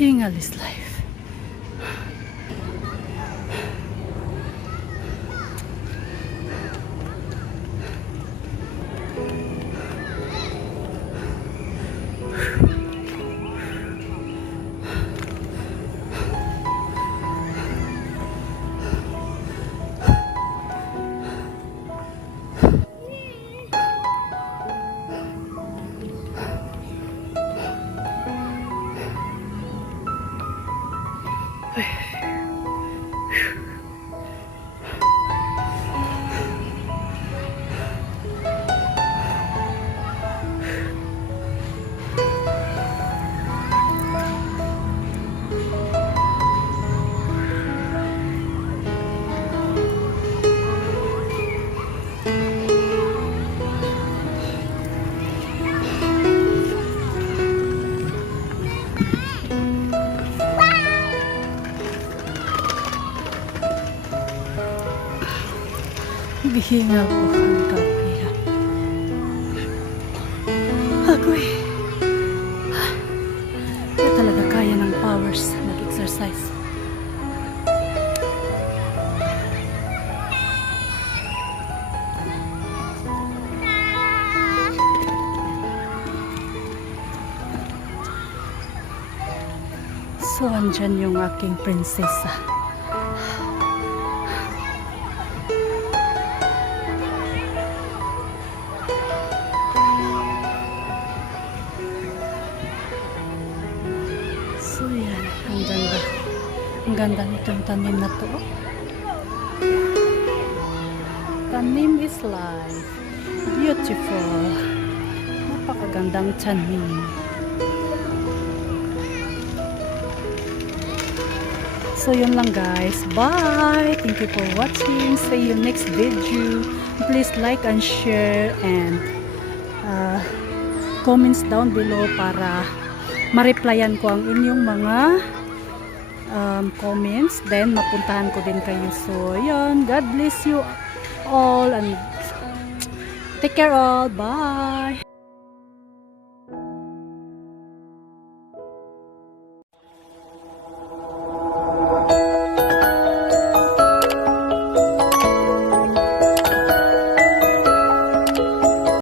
Hingal is life. Bihinga po ang kapiya. Agoy. Kaya talaga kaya ng powers mag-exercise. So, andyan yung aking prinsesa. So yan, ang ganda. Ang ganda nitong tanim na to. Tanim is life. Beautiful. Napakagandang tanim. So yun lang guys. Bye! Thank you for watching. See you next video. Please like and share and comments down below para ma-replyan ko ang inyong mga comments, then mapuntahan ko din kayo. So yun, God bless you all and take care all. Bye!